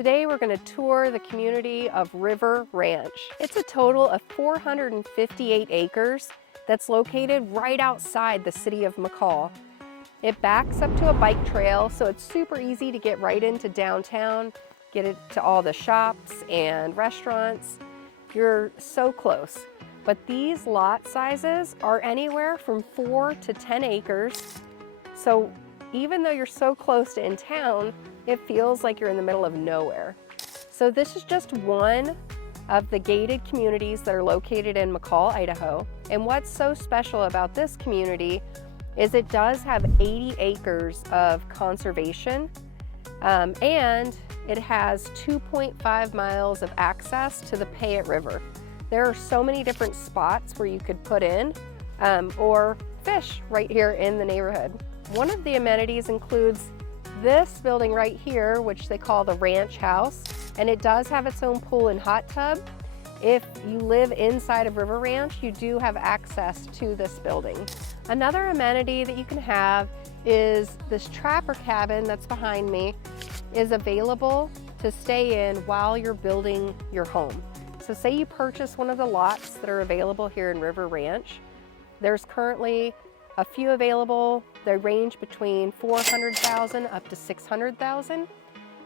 Today we're going to tour the community of River Ranch. It's a total of 458 acres that's located right outside the city of McCall. It backs up to a bike trail, so it's super easy to get right into downtown, get it to all the shops and restaurants. You're so close. But these lot sizes are anywhere from 4 to 10 acres. So even though you're so close to in town, it feels like you're in the middle of nowhere. So this is just one of the gated communities that are located in McCall, Idaho. And what's so special about this community is it does have 80 acres of conservation, and it has 2.5 miles of access to the Teia River. There are so many different spots where you could put in or fish right here in the neighborhood. One of the amenities includes this building right here, which they call the ranch house, and it does have its own pool and hot tub. If you live inside of River Ranch, you do have access to this building. Another amenity that you can have is this trapper cabin that's behind me is available to stay in while you're building your home. So say you purchase one of the lots that are available here in River Ranch. There's currently a few available. They range between $400,000 up to $600,000.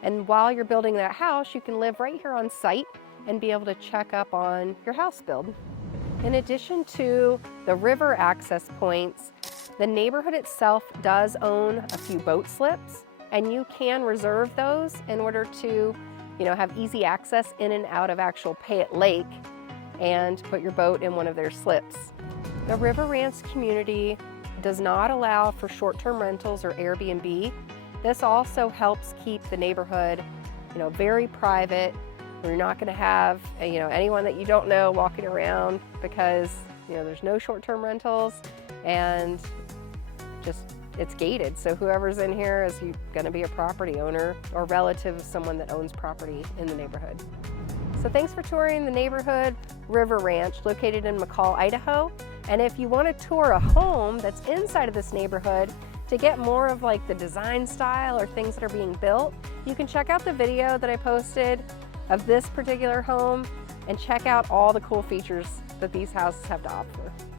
And while you're building that house, you can live right here on site and be able to check up on your house build. In addition to the river access points, the neighborhood itself does own a few boat slips, and you can reserve those in order to, have easy access in and out of actual Payette Lake and put your boat in one of their slips. The River Ranch community does not allow for short-term rentals or Airbnb. This also helps keep the neighborhood, very private. You're not going to have, anyone that you don't know walking around because, there's no short-term rentals, and it's gated. So whoever's in here is going to be a property owner or relative of someone that owns property in the neighborhood. So thanks for touring the neighborhood River Ranch located in McCall, Idaho. And if you want to tour a home that's inside of this neighborhood to get more of like the design style or things that are being built, you can check out the video that I posted of this particular home and check out all the cool features that these houses have to offer.